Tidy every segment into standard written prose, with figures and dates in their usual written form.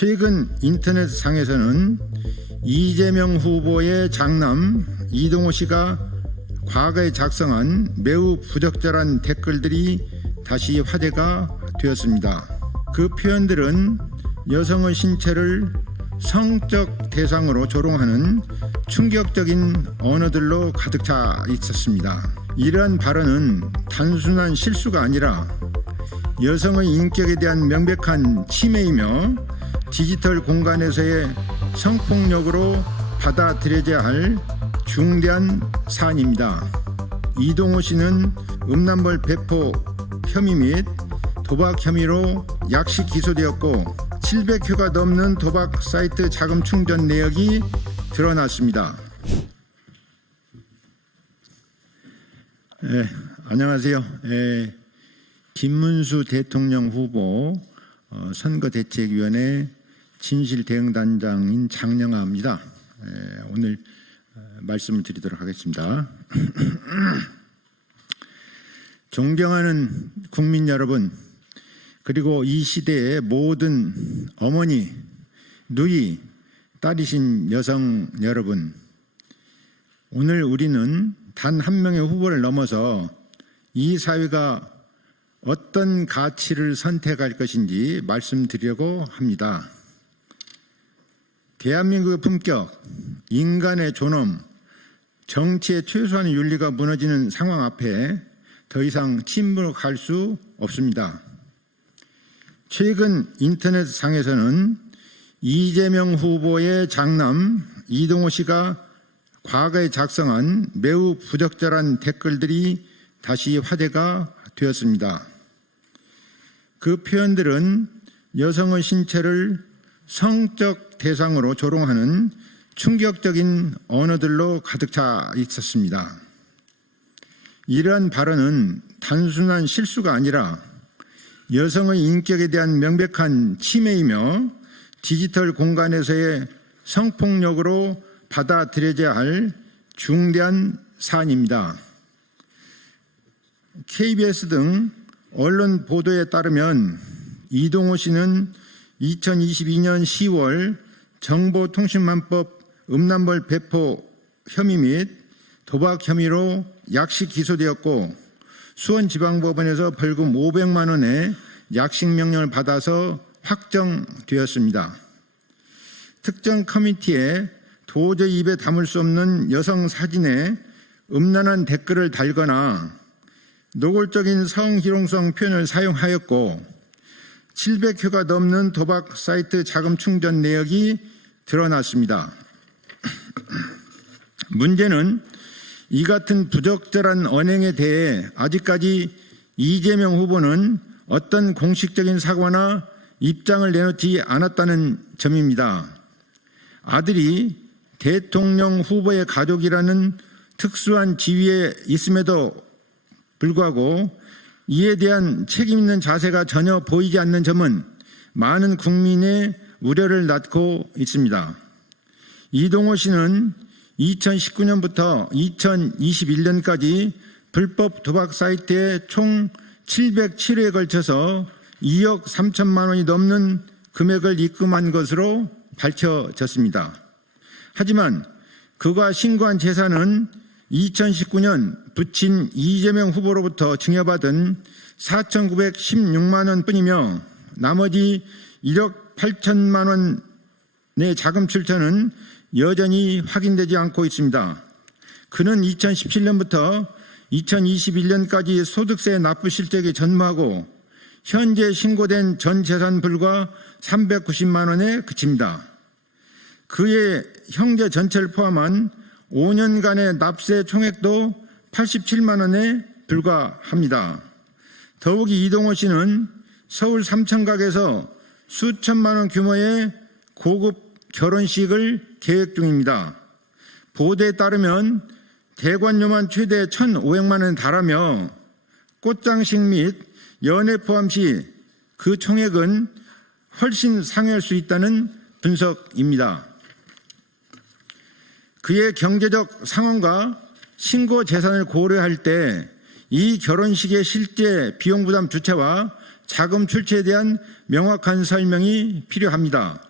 최근 인터넷상에서는 이재명 후보의 장남 이동호 씨가 과거에 작성한 매우 부적절한 댓글들이 다시 화제가 되었습니다. 그 표현들은 여성의 신체를 성적 대상으로 조롱하는 충격적인 언어들로 가득 차 있었습니다. 이러한 발언은 단순한 실수가 아니라 여성의 인격에 대한 명백한 침해이며 디지털 공간에서의 성폭력으로 받아들여져야 할 중대한 사안입니다. 이동호 씨는 음란물 배포 혐의 및 도박 혐의로 약식 기소되었고 700회가 넘는 도박 사이트 자금 충전 내역이 드러났습니다. 안녕하세요. 김문수 대통령 후보 선거대책위원회 진실대응단장인 장영하입니다. 오늘 말씀을 드리도록 하겠습니다. 존경하는 국민 여러분, 그리고 이 시대의 모든 어머니, 누이, 딸이신 여성 여러분, 오늘 우리는 단 한 명의 후보를 넘어서 이 사회가 어떤 가치를 선택할 것인지 말씀드리려고 합니다. 대한민국의 품격, 인간의 존엄, 정치의 최소한의 윤리가 무너지는 상황 앞에 더 이상 침묵할 수 없습니다. 최근 인터넷상에서는 이재명 후보의 장남 이동호 씨가 과거에 작성한 매우 부적절한 댓글들이 다시 화제가 되었습니다. 그 표현들은 여성의 신체를 성적 대상으로 조롱하는 충격적인 언어들로 가득 차 있었습니다. 이러한 발언은 단순한 실수가 아니라 여성의 인격에 대한 명백한 침해이며 디지털 공간에서의 성폭력으로 받아들여져야 할 중대한 사안입니다. KBS 등 언론 보도에 따르면 이동호 씨는 2022년 10월 정보통신망법 음란물 배포 혐의 및 도박 혐의로 약식 기소되었고 수원지방법원에서 벌금 500만 원의 약식 명령을 받아서 확정되었습니다. 특정 커뮤니티에 도저히 입에 담을 수 없는 여성 사진에 음란한 댓글을 달거나 노골적인 성희롱성 표현을 사용하였고 700회가 넘는 도박 사이트 자금 충전 내역이 드러났습니다. 문제는 이 같은 부적절한 언행에 대해 아직까지 이재명 후보는 어떤 공식적인 사과나 입장을 내놓지 않았다는 점입니다. 아들이 대통령 후보의 가족이라는 특수한 지위에 있음에도 불구하고 이에 대한 책임 있는 자세가 전혀 보이지 않는 점은 많은 국민의 우려를 낳고 있습니다. 이동호 씨는 2019년부터 2021년까지 불법 도박 사이트에 총 707회에 걸쳐서 2억 3천만 원이 넘는 금액을 입금한 것으로 밝혀졌습니다. 하지만 그가 신고한 재산은 2019년 부친 이재명 후보로부터 증여받은 4,916만 원뿐이며 나머지 1억 8천만 원의 자금 출처는 여전히 확인되지 않고 있습니다. 그는 2017년부터 2021년까지 소득세 납부 실적이 전무하고 현재 신고된 전 재산 불과 390만 원에 그칩니다. 그의 형제 전체를 포함한 5년간의 납세 총액도 87만 원에 불과합니다. 더욱이 이동호 씨는 서울 삼청각에서 수천만 원 규모의 고급 결혼식을 계획 중입니다. 보도에 따르면 대관료만 최대 1,500만 원에 달하며 꽃장식 및 연회 포함 시 그 총액은 훨씬 상회할 수 있다는 분석입니다. 그의 경제적 상황과 신고 재산을 고려할 때 이 결혼식의 실제 비용 부담 주체와 자금 출처에 대한 명확한 설명이 필요합니다.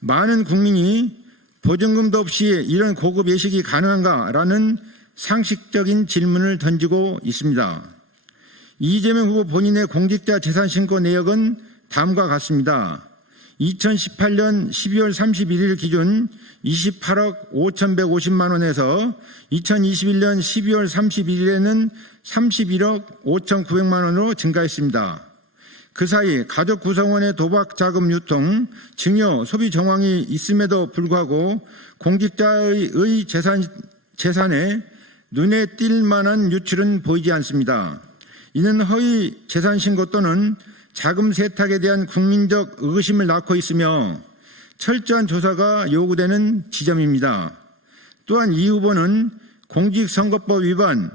많은 국민이 보증금도 없이 이런 고급 예식이 가능한가라는 상식적인 질문을 던지고 있습니다. 이재명 후보 본인의 공직자 재산 신고 내역은 다음과 같습니다. 2018년 12월 31일 기준 28억 5,150만 원에서 2021년 12월 31일에는 31억 5,900만 원으로 증가했습니다. 그 사이 가족 구성원의 도박 자금 유통, 증여, 소비 정황이 있음에도 불구하고 공직자의 재산에 눈에 띌 만한 유출은 보이지 않습니다. 이는 허위 재산 신고 또는 자금 세탁에 대한 국민적 의구심을 낳고 있으며 철저한 조사가 요구되는 지점입니다. 또한 이 후보는 공직선거법 위반,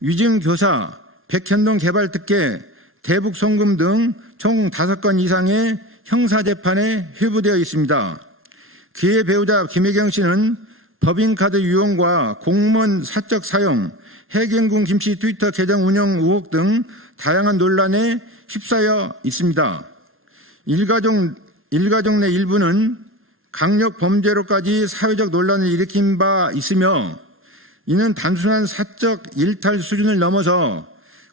위증교사, 백현동 개발특혜, 대북송금 등 총 5건 이상의 형사재판에 회부되어 있습니다. 그의 배우자 김혜경 씨는 법인카드 유용과 공무원 사적 사용, 해경군 김씨 트위터 계정 운영 의혹 등 다양한 논란에 휩싸여 있습니다. 일가족 내 일부는 강력 범죄로까지 사회적 논란을 일으킨 바 있으며 이는 단순한 사적 일탈 수준을 넘어서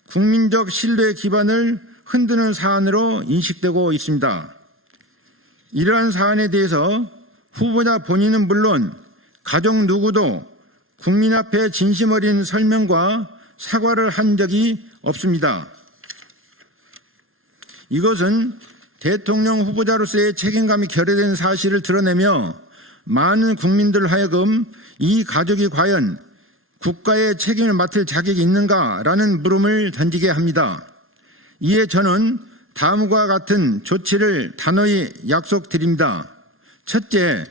국민적 신뢰 기반을 흔드는 사안으로 인식되고 있습니다. 이러한 사안에 대해서 후보자 본인은 물론 가족 누구도 국민 앞에 진심 어린 설명과 사과를 한 적이 없습니다. 이것은 대통령 후보자로서의 책임감이 결여된 사실을 드러내며 많은 국민들 하여금 이 가족이 과연 국가의 책임을 맡을 자격이 있는가라는 물음을 던지게 합니다. 이에 저는 다음과 같은 조치를 단호히 약속드립니다. 첫째,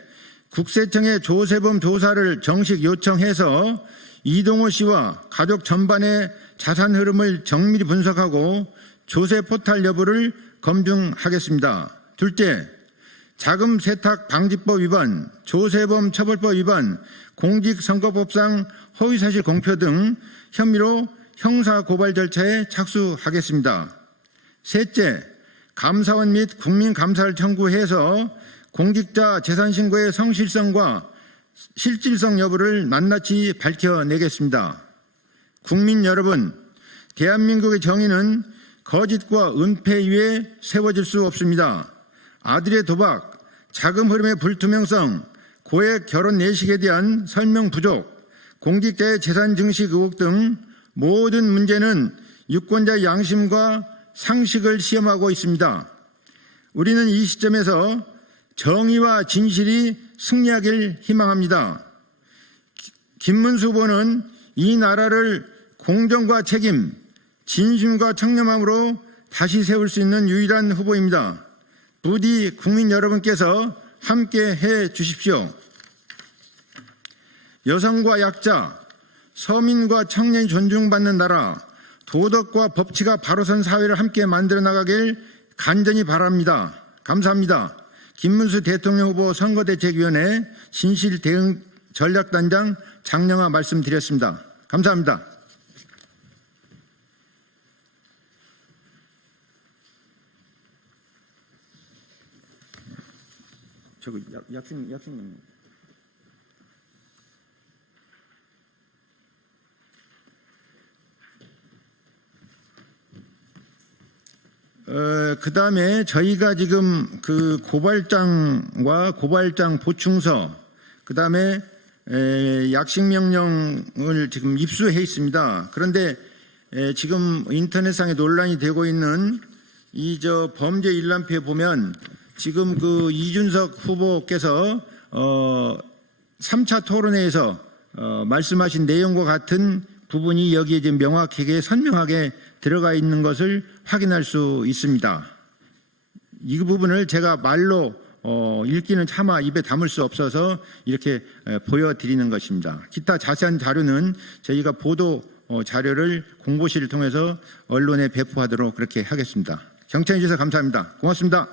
국세청에 조세범 조사를 정식 요청해서 이동호 씨와 가족 전반의 자산 흐름을 정밀히 분석하고 조세 포탈 여부를 검증하겠습니다. 둘째, 자금 세탁 방지법 위반, 조세범 처벌법 위반, 공직선거법상 허위사실 공표 등 혐의로 형사 고발 절차에 착수하겠습니다. 셋째, 감사원 및 국민감사를 청구해서 공직자 재산 신고의 성실성과 실질성 여부를 낱낱이 밝혀내겠습니다. 국민 여러분, 대한민국의 정의는 거짓과 은폐 위에 세워질 수 없습니다. 아들의 도박, 자금 흐름의 불투명성, 고액 결혼 예식에 대한 설명 부족, 공직자의 재산 증식 의혹 등 모든 문제는 유권자의 양심과 상식을 시험하고 있습니다. 우리는 이 시점에서 정의와 진실이 승리하길 희망합니다. 김문수 후보는 이 나라를 공정과 책임, 진심과 청렴함으로 다시 세울 수 있는 유일한 후보입니다. 부디 국민 여러분께서 함께해 주십시오. 여성과 약자, 서민과 청년이 존중받는 나라, 도덕과 법치가 바로 선 사회를 함께 만들어 나가길 간절히 바랍니다. 감사합니다. 김문수 대통령 후보 선거대책위원회 진실대응 전략단장 장영하 말씀드렸습니다. 감사합니다. 저거 약신 그 다음에 저희가 지금 그 고발장과 고발장 보충서, 그 다음에 약식명령을 지금 입수해 있습니다. 그런데 지금 인터넷상에 논란이 되고 있는 이 범죄 일람표에 보면 지금 그 이준석 후보께서 3차 토론회에서 말씀하신 내용과 같은 부분이 여기에 지금 명확하게 선명하게 들어가 있는 것을 확인할 수 있습니다. 이 부분을 제가 말로 읽기는 차마 입에 담을 수 없어서 이렇게 보여드리는 것입니다. 기타 자세한 자료는 저희가 보도 자료를 공보실을 통해서 언론에 배포하도록 그렇게 하겠습니다. 경청해 주셔서 감사합니다. 고맙습니다.